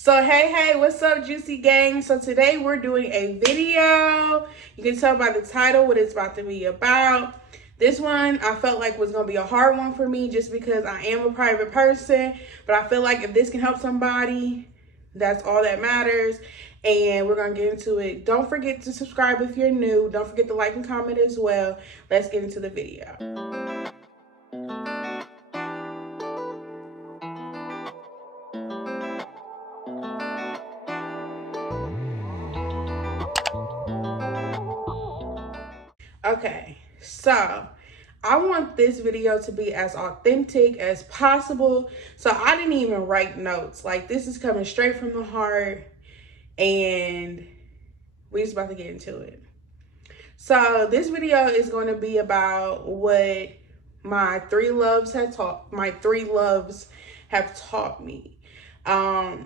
So hey, what's up, Juicy Gang? So today we're doing a video. You can tell by the title what it's about to be about. This one I felt like was going to be a hard one for me just because I am a private person. But I feel like if this can help somebody, that's all that matters. And we're going to get into it. Don't forget to subscribe if you're new. Don't forget to like and comment as well. Let's get into the video. Okay, so I want this video to be as authentic as possible. So I didn't even write notes. Like, this is coming straight from the heart, and we're just about to get into it. So this video is going to be about what my three loves have taught me. I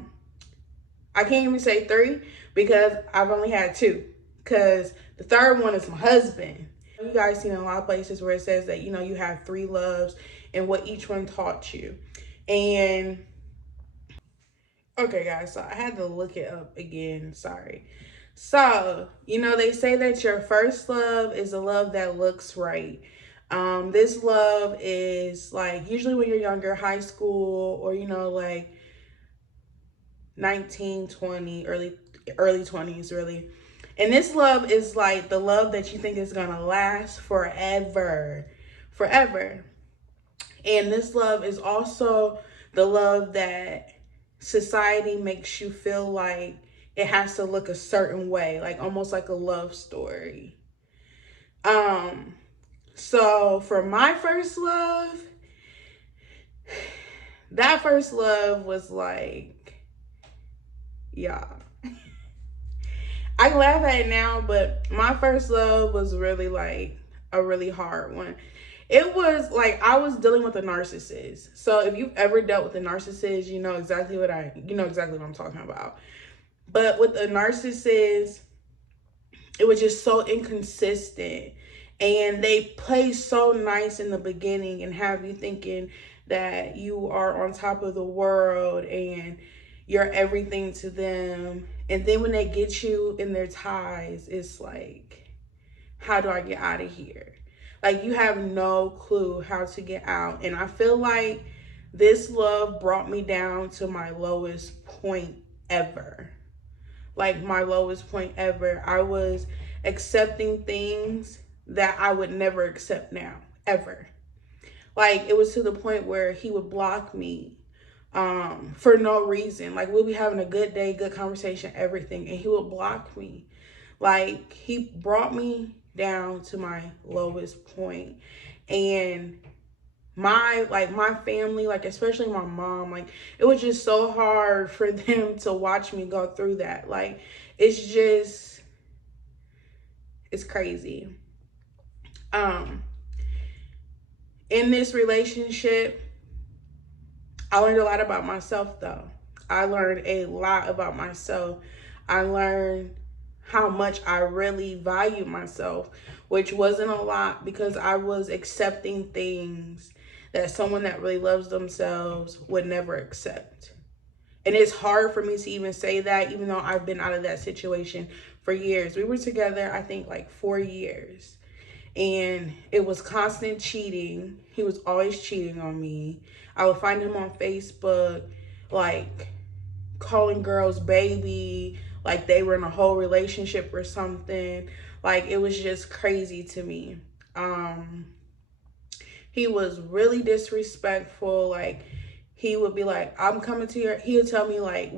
can't even say three because I've only had two, because the third one is my husband. You guys seen in a lot of places where it says that, you have three loves and what each one taught you. And okay, guys, so I had to look it up again. Sorry. So, they say that your first love is a love that looks right. This love is like usually when you're younger, high school, or, like 19, 20, early 20s, really. And this love is like the love that you think is going to last forever. And this love is also the love that society makes you feel like it has to look a certain way, like almost like a love story. So for my first love, that first love was like, y'all. I laugh at it now, but my first love was really like a really hard one. It was like I was dealing with a narcissist. So if you've ever dealt with a narcissist, you know exactly what I'm talking about. But with a narcissist, it was just so inconsistent. And they play so nice in the beginning and have you thinking that you are on top of the world and you're everything to them. And then when they get you in their ties, it's like, how do I get out of here? Like, you have no clue how to get out. And I feel like this love brought me down to my lowest point ever. Like, my lowest point ever. I was accepting things that I would never accept now, ever. Like, it was to the point where he would block me for no reason. Like, we'll be having a good day, good conversation, everything, and he would block me. Like, he brought me down to my lowest point. And my family, like especially my mom, like it was just so hard for them to watch me go through that. Like, it's crazy. In this relationship, I learned a lot about myself, though. I learned a lot about myself. I learned how much I really value myself, which wasn't a lot because I was accepting things that someone that really loves themselves would never accept. And it's hard for me to even say that, even though I've been out of that situation for years. We were together, I think, like 4 years. And it was constant cheating. He was always cheating on me. I would find him on Facebook, like, calling girls baby, like they were in a whole relationship or something. Like, it was just crazy to me. He was really disrespectful. Like, he would be like, I'm coming to your, he'll tell me like,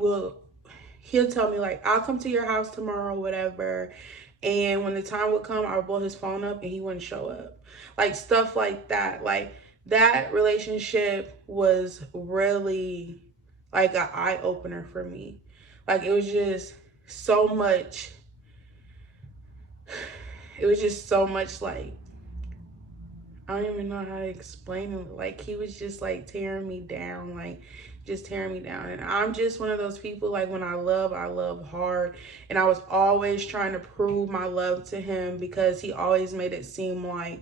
I'll come to your house tomorrow, whatever. And when the time would come, I would blow his phone up and he wouldn't show up. Like, stuff like that. Like, that relationship was really like an eye-opener for me. Like, it was just so much. It was just so much, like, I don't even know how to explain it. Like, he was just like tearing me down, like just tearing me down. And I'm just one of those people, like, when I love hard. And I was always trying to prove my love to him because he always made it seem like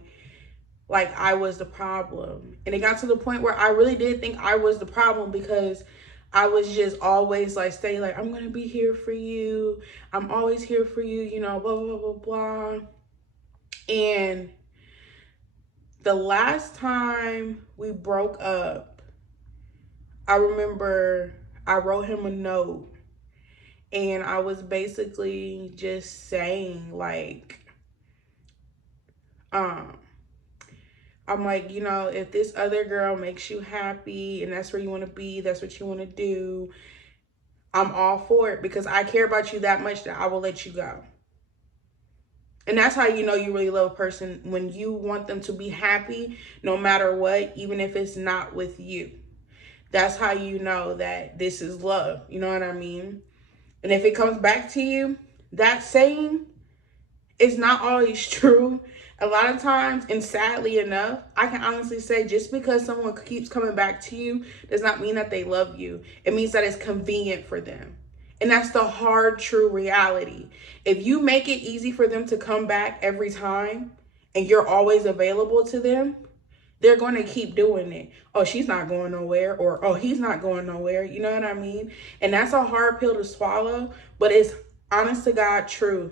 I was the problem. And it got to the point where I really did think I was the problem because I was just always like, stay like, I'm going to be here for you. I'm always here for you, you know, blah, blah, blah, blah. And the last time we broke up, I remember I wrote him a note, and I was basically just saying like, I'm like, you know, if this other girl makes you happy and that's where you want to be, that's what you want to do, I'm all for it, because I care about you that much that I will let you go. And that's how you know you really love a person, when you want them to be happy no matter what, even if it's not with you. That's how you know that this is love. You know what I mean? And if it comes back to you, that saying is not always true. A lot of times, and sadly enough, I can honestly say just because someone keeps coming back to you does not mean that they love you. It means that it's convenient for them. And that's the hard, true reality. If you make it easy for them to come back every time and you're always available to them, they're going to keep doing it. Oh, she's not going nowhere, or oh, he's not going nowhere. You know what I mean? And that's a hard pill to swallow, but it's honest to God true.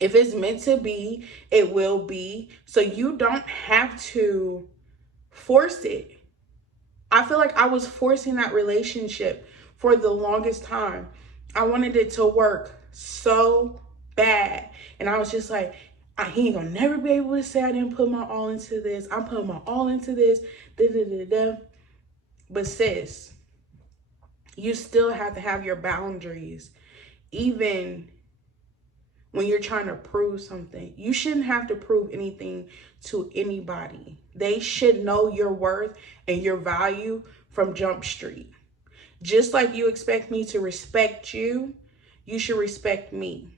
If it's meant to be, it will be. So you don't have to force it. I feel like I was forcing that relationship for the longest time. I wanted it to work so bad. And I was just like, he ain't gonna never be able to say I didn't put my all into this. I'm putting my all into this. Da, da, da, da. But sis, you still have to have your boundaries. Even when you're trying to prove something, you shouldn't have to prove anything to anybody. They should know your worth and your value from Jump Street. Just like you expect me to respect you, you should respect me.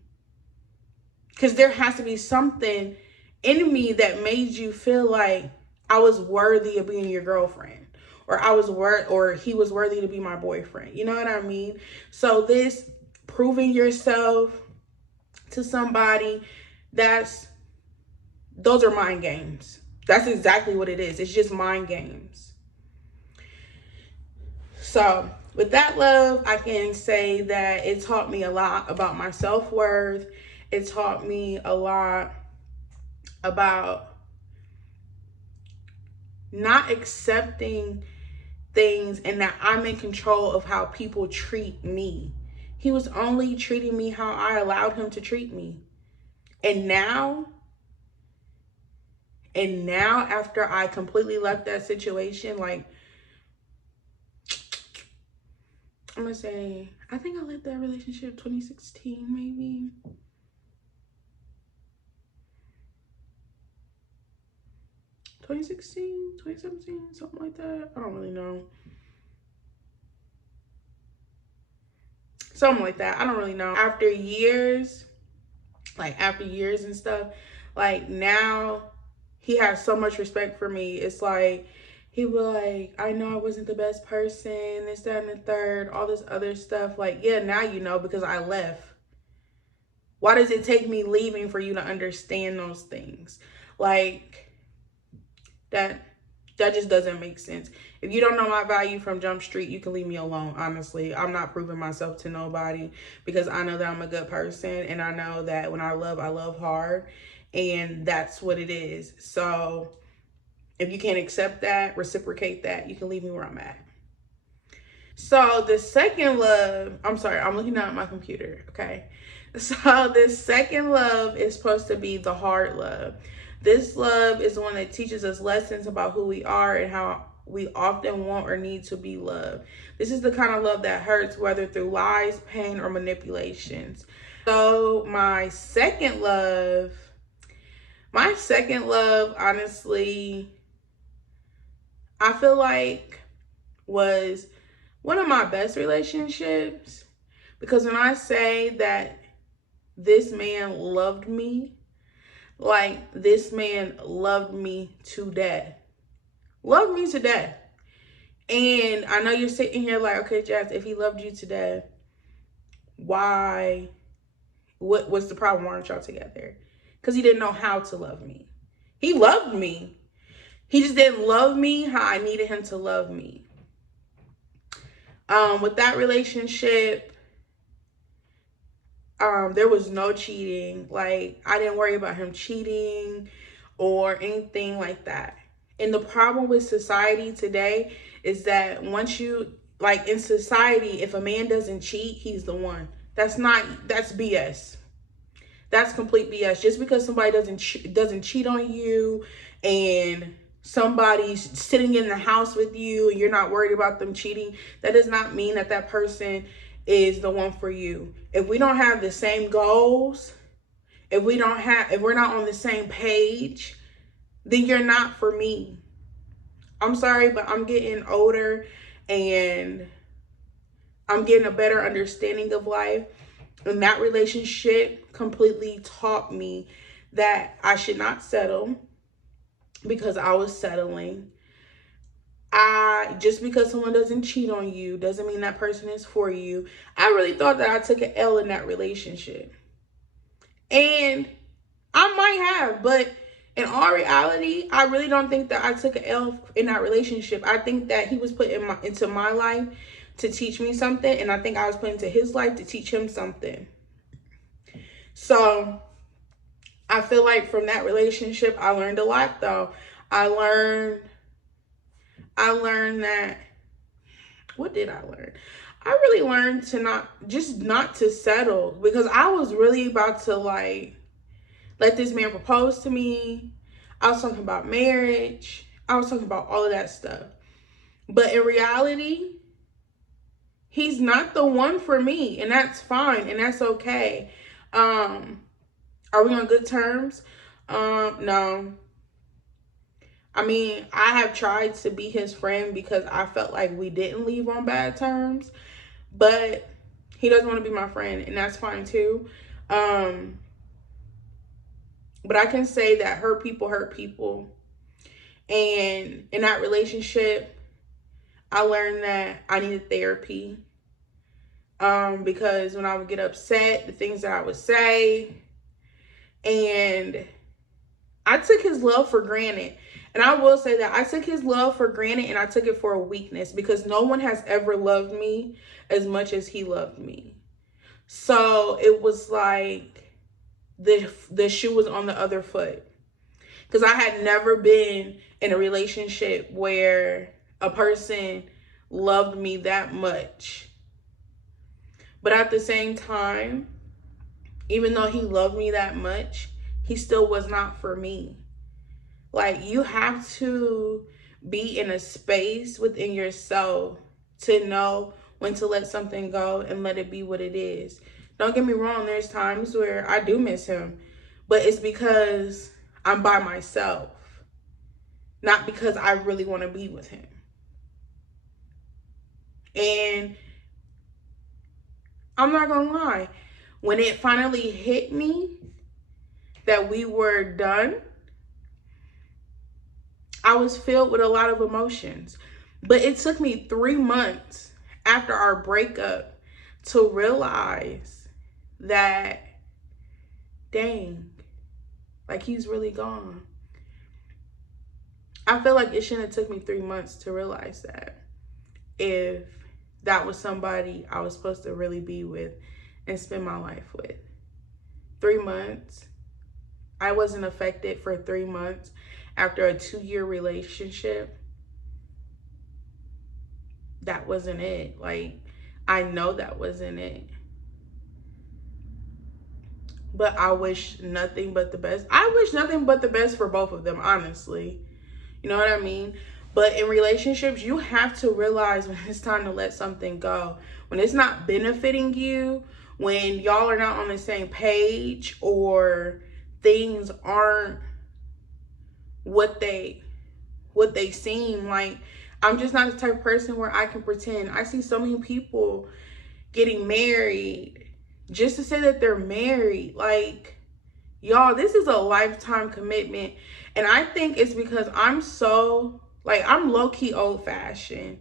Because there has to be something in me that made you feel like I was worthy of being your girlfriend, or or he was worthy to be my boyfriend. You know what I mean? So this proving yourself to somebody, those are mind games. That's exactly what it is. It's just mind games. So with that, love, I can say that it taught me a lot about my self-worth. It taught me a lot about not accepting things, and that I'm in control of how people treat me. He was only treating me how I allowed him to treat me. And now after I completely left that situation, like, I'm gonna say, I think I left that relationship 2016, maybe. (2016, 2017, something like that. I don't really know. Something like that. I don't really know. After years and stuff, like, now he has so much respect for me. It's like, he was like, I know I wasn't the best person, this, that, and the third, all this other stuff. Like, yeah, now you know, because I left. Why does it take me leaving for you to understand those things? Like, that just doesn't make sense. If you don't know my value from Jump Street, you can leave me alone, honestly. I'm not proving myself to nobody, because I know that I'm a good person, and I know that when I love hard, and that's what it is. So if you can't accept that, reciprocate that, you can leave me where I'm at. So the second love, I'm sorry, I'm looking at my computer, okay? So this second love is supposed to be the hard love. This love is the one that teaches us lessons about who we are and how we often want or need to be loved. This is the kind of love that hurts, whether through lies, pain, or manipulations. So my second love, honestly, I feel like was one of my best relationships, because when I say that this man loved me, like, this man loved me to death. Loved me to death. And I know you're sitting here like, okay, Jazz, if he loved you to death, why? What's the problem? Why aren't y'all together? Because he didn't know how to love me. He loved me. He just didn't love me how I needed him to love me. With that relationship, there was no cheating. Like, I didn't worry about him cheating or anything like that. And the problem with society today is that once you, like, in society, if a man doesn't cheat, he's the one. That's BS. That's complete BS. Just because somebody doesn't cheat on you, and somebody's sitting in the house with you and you're not worried about them cheating, that does not mean that that person is the one for you. If we don't have the same goals, if we're not on the same page, then you're not for me. I'm sorry, but I'm getting older and I'm getting a better understanding of life. And that relationship completely taught me that I should not settle, because I was settling. Just because someone doesn't cheat on you doesn't mean that person is for you. I really thought that I took an L in that relationship. And I might have, but in all reality, I really don't think that I took an L in that relationship. I think that he was put into my life to teach me something, and I think I was put into his life to teach him something. So I feel like from that relationship, I learned a lot, though. I learned that, what did I learn? I really learned to not to settle, because I was really about to, like, let this man propose to me. I was talking about marriage. I was talking about all of that stuff. But in reality, he's not the one for me, and that's fine, and that's okay. Are we on good terms? No. I mean, I have tried to be his friend because I felt like we didn't leave on bad terms, but he doesn't want to be my friend, and that's fine too. But I can say that hurt people. And in that relationship, I learned that I needed therapy. Because when I would get upset, the things that I would say, and I took his love for granted. And I will say that I took his love for granted, and I took it for a weakness, because no one has ever loved me as much as he loved me. So it was like the shoe was on the other foot, because I had never been in a relationship where a person loved me that much. But at the same time, even though he loved me that much, he still was not for me. Like, you have to be in a space within yourself to know when to let something go and let it be what it is. Don't get me wrong, there's times where I do miss him, but it's because I'm by myself, not because I really want to be with him. And I'm not gonna lie, when it finally hit me that we were done, I was filled with a lot of emotions. But it took me 3 months after our breakup to realize that, dang, like, he's really gone. I feel like it shouldn't have took me 3 months to realize that, if that was somebody I was supposed to really be with and spend my life with. 3 months. I wasn't affected for 3 months after a 2-year relationship. That wasn't it. Like, I know that wasn't it. But I wish nothing but the best. I wish nothing but the best for both of them, honestly. You know what I mean? But in relationships, you have to realize when it's time to let something go. When it's not benefiting you, when y'all are not on the same page, or things aren't what they seem like. I'm just not the type of person where I can pretend. I see so many people getting married just to say that they're married. Like, y'all, this is a lifetime commitment. And I think it's because I'm low-key old-fashioned.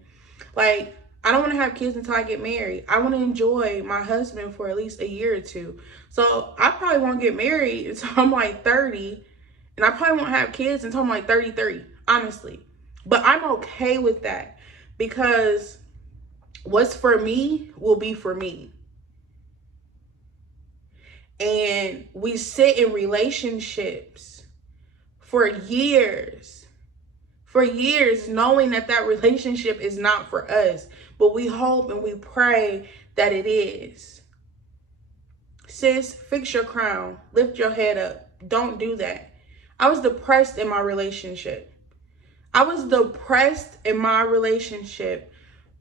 Like, I don't want to have kids until I get married. I want to enjoy my husband for at least a year or two. So I probably won't get married until I'm like 30. And I probably won't have kids until I'm like 33, honestly. But I'm okay with that, because what's for me will be for me. And we sit in relationships for years, knowing that that relationship is not for us, but we hope and we pray that it is. Sis, fix your crown, lift your head up. Don't do that. I was depressed in my relationship.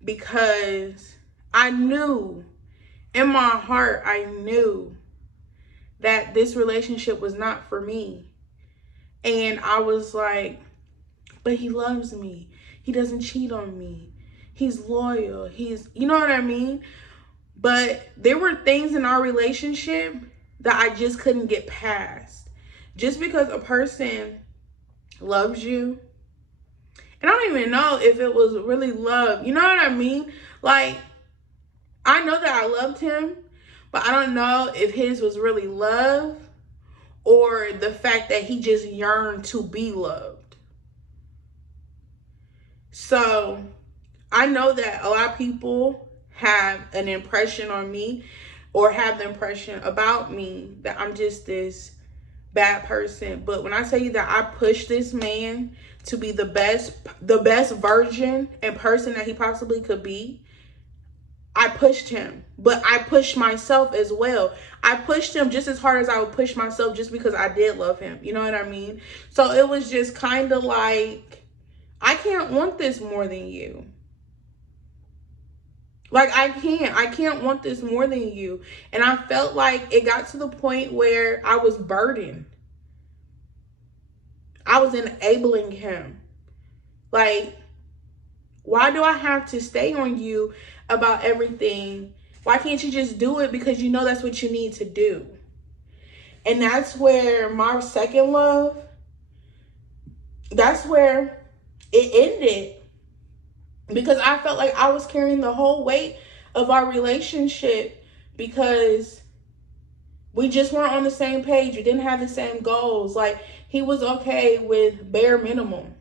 Because I knew, in my heart, I knew that this relationship was not for me. And I was like, but he loves me. He doesn't cheat on me. He's loyal. You know what I mean? But there were things in our relationship that I just couldn't get past. Just because a person loves you, and I don't even know if it was really love. You know what I mean? Like, I know that I loved him, but I don't know if his was really love or the fact that he just yearned to be loved. So I know that a lot of people have an impression on me, or have the impression about me that I'm just this bad person. But when I tell you that I pushed this man to be the best version and person that he possibly could be, I pushed him, but I pushed myself as well. I pushed him just as hard as I would push myself, just because I did love him. You know what I mean? So it was just kind of like, I can't want this more than you. Like, I can't want this more than you. And I felt like it got to the point where I was burdened. I was enabling him. Like, why do I have to stay on you about everything? Why can't you just do it because you know that's what you need to do? And that's where my second love, that's where it ended. Because I felt like I was carrying the whole weight of our relationship, because we just weren't on the same page. We didn't have the same goals. Like, he was okay with bare minimum.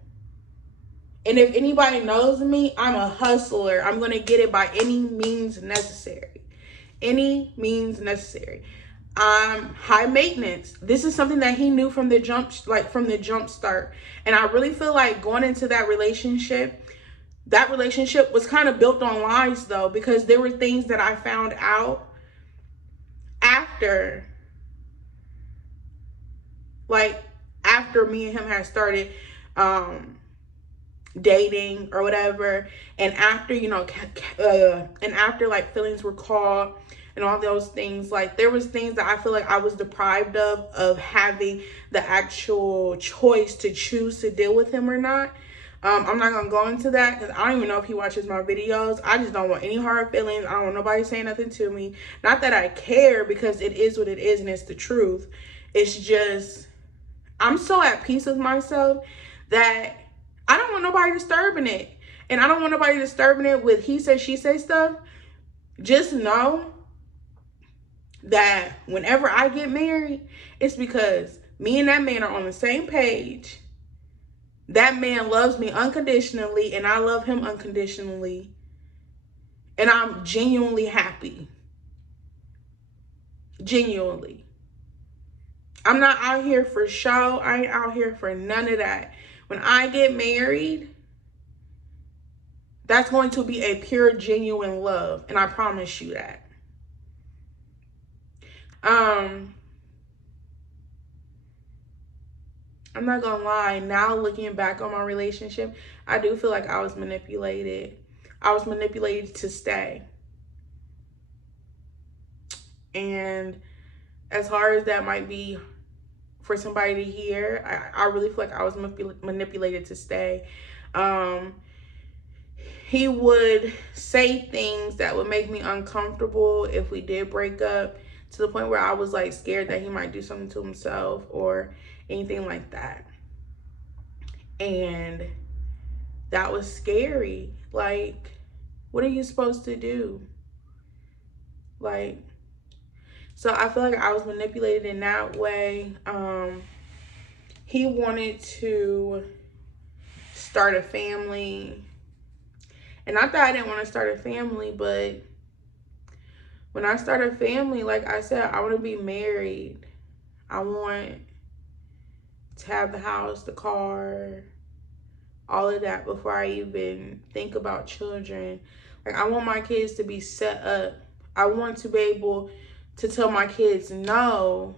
And if anybody knows me, I'm a hustler. I'm going to get it by any means necessary. Any means necessary. I'm high maintenance. This is something that he knew from the jump start. And I really feel like going into that relationship was kind of built on lies, though, because there were things that I found out after me and him had started dating or whatever, and after, and after like feelings were caught and all those things. Like, there was things that I feel like I was deprived of having the actual choice to choose to deal with him or not. I'm not going to go into that because I don't even know if he watches my videos. I just don't want any hard feelings. I don't want nobody saying nothing to me. Not that I care, because it is what it is and it's the truth. It's just, I'm so at peace with myself that I don't want nobody disturbing it. And I don't want nobody disturbing it with he say, she say stuff. Just know that whenever I get married, it's because me and that man are on the same page. That man loves me unconditionally, and I love him unconditionally. And I'm genuinely happy. Genuinely. I'm not out here for show. I ain't out here for none of that. When I get married, that's going to be a pure, genuine love. And I promise you that. I'm not gonna lie, now looking back on my relationship, I do feel like I was manipulated. I was manipulated to stay. And as hard as that might be for somebody to hear, I really feel like I was manipulated to stay. He would say things that would make me uncomfortable if we did break up, to the point where I was like scared that he might do something to himself or anything like that. And that was scary. Like, what are you supposed to do? Like, so I feel like I was manipulated in that way. He wanted to start a family. And not that I didn't want to start a family, but when I start a family, like I said, I want to be married. I want to have the house, the car, all of that before I even think about children. Like, I want my kids to be set up. I want to be able to tell my kids no,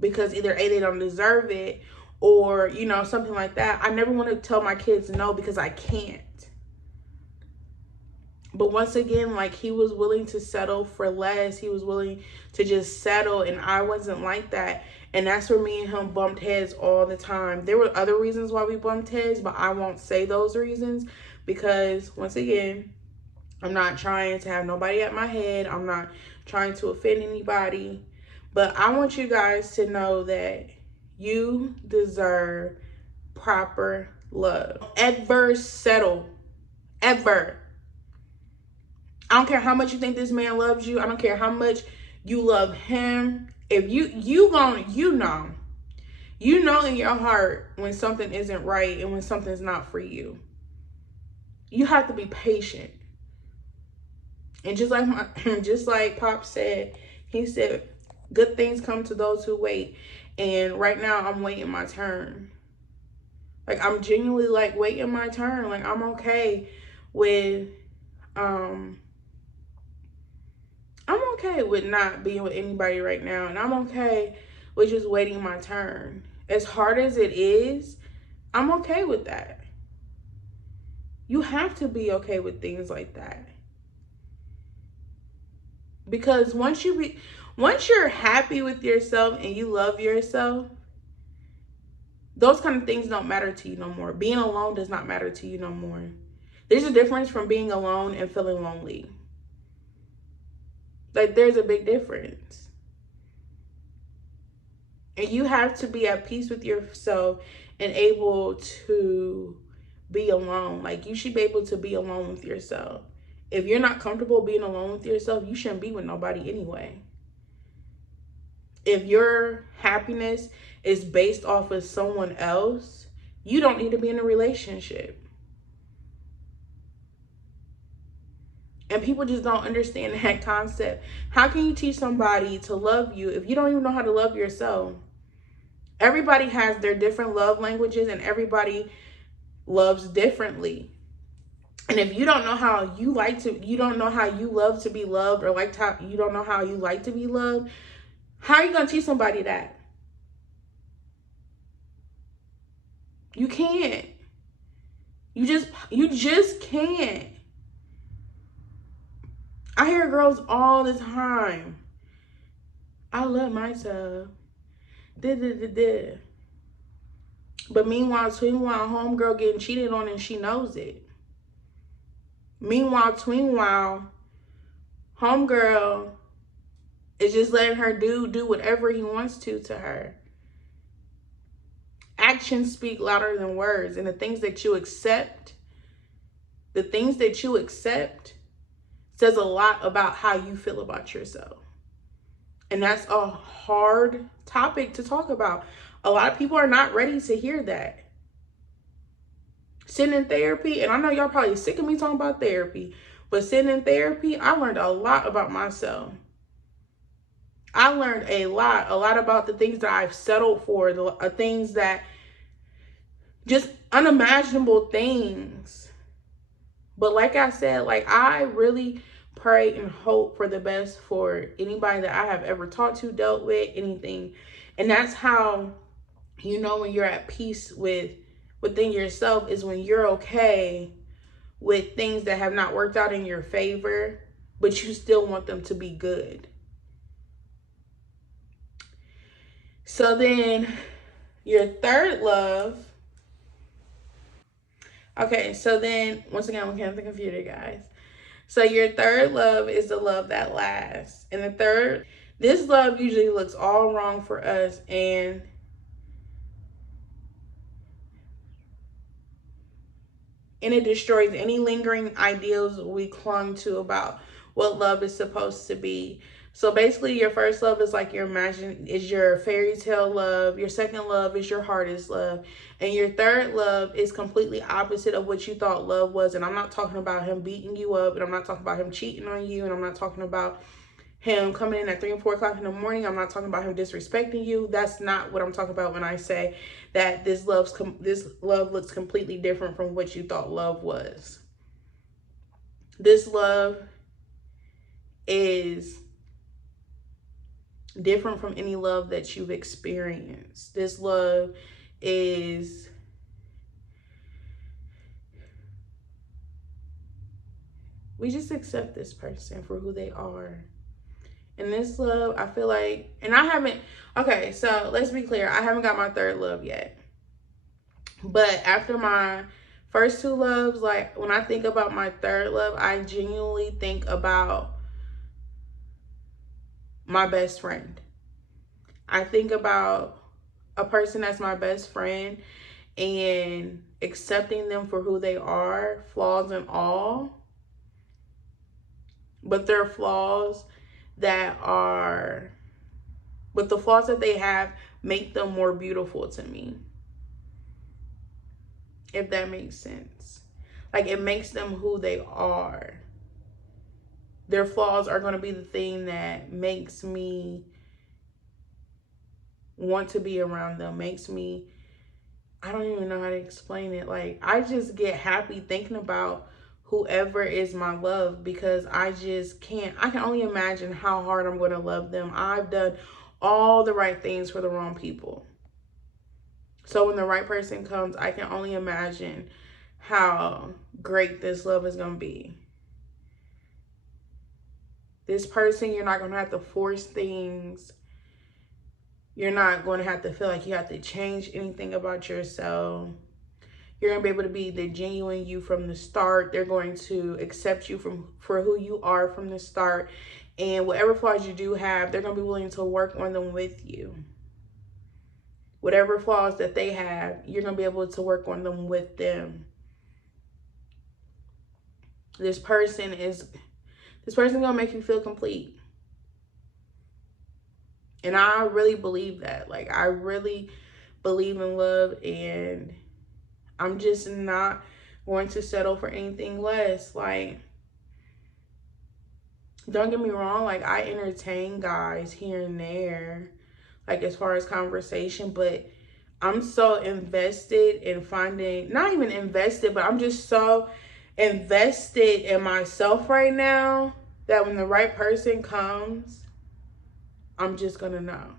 because either A, they don't deserve it, or, you know, something like that. I never want to tell my kids no because I can't. But once again, like, he was willing to settle for less. He was willing to just settle, and I wasn't like that. And that's where me and him bumped heads all the time. There were other reasons why we bumped heads, but I won't say those reasons because, once again, I'm not trying to have nobody at my head. I'm not trying to offend anybody. But I want you guys to know that you deserve proper love. Ever settle. Ever. I don't care how much you think this man loves you. I don't care how much you love him. If you know in your heart when something isn't right and when something's not for you. You have to be patient. And just like Pop said, he said, good things come to those who wait. And right now I'm waiting my turn. Like, I'm genuinely like waiting my turn. Like, I'm okay with not being with anybody right now. And I'm okay with just waiting my turn. As hard as it is, I'm okay with that. You have to be okay with things like that. Because once you're happy with yourself and you love yourself, those kind of things don't matter to you no more. Being alone does not matter to you no more. There's a difference from being alone and feeling lonely. Like, there's a big difference. And you have to be at peace with yourself and able to be alone. Like, you should be able to be alone with yourself. If you're not comfortable being alone with yourself, you shouldn't be with nobody anyway. If your happiness is based off of someone else, you don't need to be in a relationship. And people just don't understand that concept. How can you teach somebody to love you if you don't even know how to love yourself? Everybody has their different love languages and everybody loves differently. And if you don't know how you love to be loved, or you don't know how you like to be loved, how are you going to teach somebody that? You can't. You just can't. I hear girls all the time, I love myself. But meanwhile, homegirl getting cheated on and she knows it. Meanwhile, homegirl is just letting her do whatever he wants to her. Actions speak louder than words, and the things that you accept says a lot about how you feel about yourself. And that's a hard topic to talk about. A lot of people are not ready to hear that. Sitting in therapy, and I know y'all probably sick of me talking about therapy, but sitting in therapy, I learned a lot about myself. I learned a lot about the things that I've settled for, the things that, just unimaginable things. But like I said, like, I really pray and hope for the best for anybody that I have ever talked to, dealt with, anything. And that's how you know when you're at peace within yourself, is when you're okay with things that have not worked out in your favor, but you still want them to be good. So then your third love. Okay, so then, once again, I'm looking at the computer, guys. So your third love is the love that lasts. And this love usually looks all wrong for us, and it destroys any lingering ideals we clung to about what love is supposed to be. So basically, your first love is like is your fairy tale love. Your second love is your hardest love. And your third love is completely opposite of what you thought love was. And I'm not talking about him beating you up, and I'm not talking about him cheating on you, and I'm not talking about him coming in at 3 and 4 o'clock in the morning. I'm not talking about him disrespecting you. That's not what I'm talking about when I say that this love looks completely different from what you thought love was. This love is different from any love that you've experienced. This love is we just accept this person for who they are. And this love, I feel like, and I haven't, okay, so let's be clear. I haven't got my third love yet. But after my first two loves, like when I think about my third love, I genuinely think about my best friend. I think about a person that's my best friend and accepting them for who they are, flaws and all. But they're flaws but the flaws that they have make them more beautiful to me. If that makes sense. Like, it makes them who they are. Their flaws are going to be the thing that makes me want to be around them. Makes me, I don't even know how to explain it. Like, I just get happy thinking about whoever is my love, because I can only imagine how hard I'm going to love them. I've done all the right things for the wrong people. So when the right person comes, I can only imagine how great this love is going to be. This person, you're not going to have to force things. You're not going to have to feel like you have to change anything about yourself. You're going to be able to be the genuine you from the start. They're going to accept you for who you are from the start. And whatever flaws you do have, they're going to be willing to work on them with you. Whatever flaws that they have, you're going to be able to work on them with them. This person is going to make you feel complete. And I really believe that. Like, I really believe in love, and I'm just not going to settle for anything less. Like, don't get me wrong. Like, I entertain guys here and there, like, as far as conversation, but I'm so invested in finding, not even invested, but I'm just so invested in myself right now that when the right person comes, I'm just gonna know.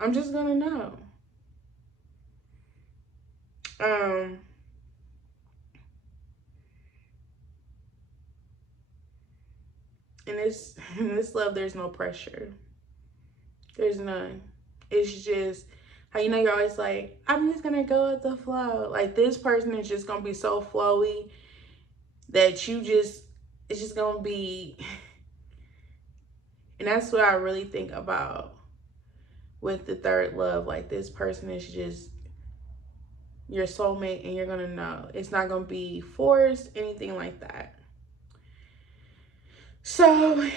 I'm just gonna know. In this love, there's no pressure. There's none. It's just how, you're always like, I'm just gonna go with the flow. Like, this person is just gonna be so flowy that it's just gonna be, and that's what I really think about with the third love. Like, this person is just your soulmate, and you're gonna know. It's not gonna be forced, anything like that. So,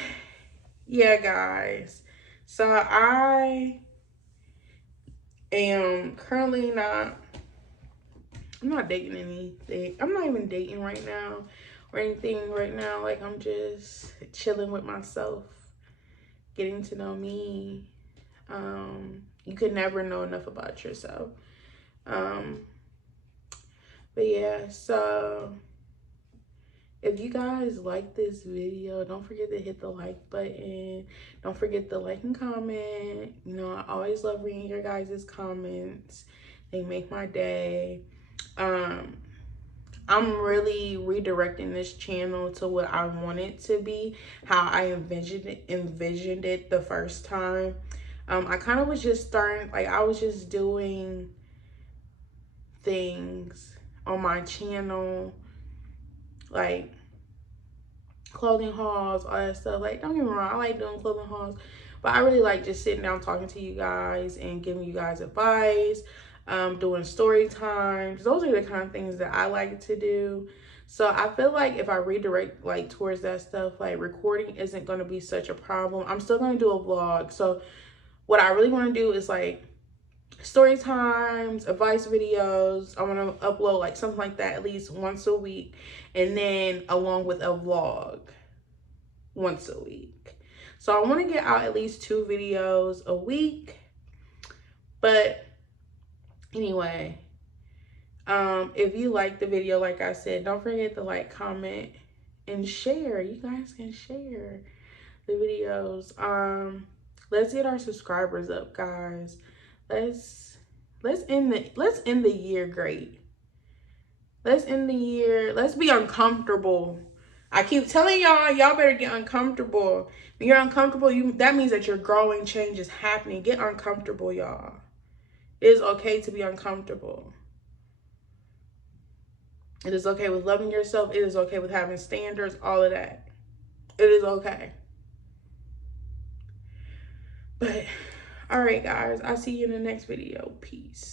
yeah, guys. So I am currently I'm not dating anything. I'm not even dating right now or anything right now. Like, I'm just chilling with myself, getting to know me. You could never know enough about yourself. But yeah, so if you guys like this video, don't forget to hit the like button. Don't forget to like and comment. I always love reading your guys' comments. They make my day. I'm really redirecting this channel to what I want it to be, how I envisioned it the first time. I kind of was just starting, like, I was just doing things on my channel, like clothing hauls, all that stuff. Like, don't get me wrong, I like doing clothing hauls, but I really like just sitting down talking to you guys and giving you guys advice, doing story times. Those are the kind of things that I like to do. So I feel like if I redirect like towards that stuff, like recording isn't going to be such a problem. I'm still going to do a vlog. So what I really want to do is like story times, advice videos. I want to upload like something like that at least once a week, and then along with a vlog once a week. So I want to get out at least 2 videos a week. But anyway, if you like the video, like I said, don't forget to like, comment, and share. You guys can share the videos. Let's get our subscribers up, guys. Let's end the year great. Let's end the year. Let's be uncomfortable. I keep telling y'all better get uncomfortable. When you're uncomfortable, that means that you're growing, change is happening. Get uncomfortable, y'all. It is okay to be uncomfortable. It is okay with loving yourself. It is okay with having standards, all of that. It is okay. But, all right, guys. I'll see you in the next video. Peace.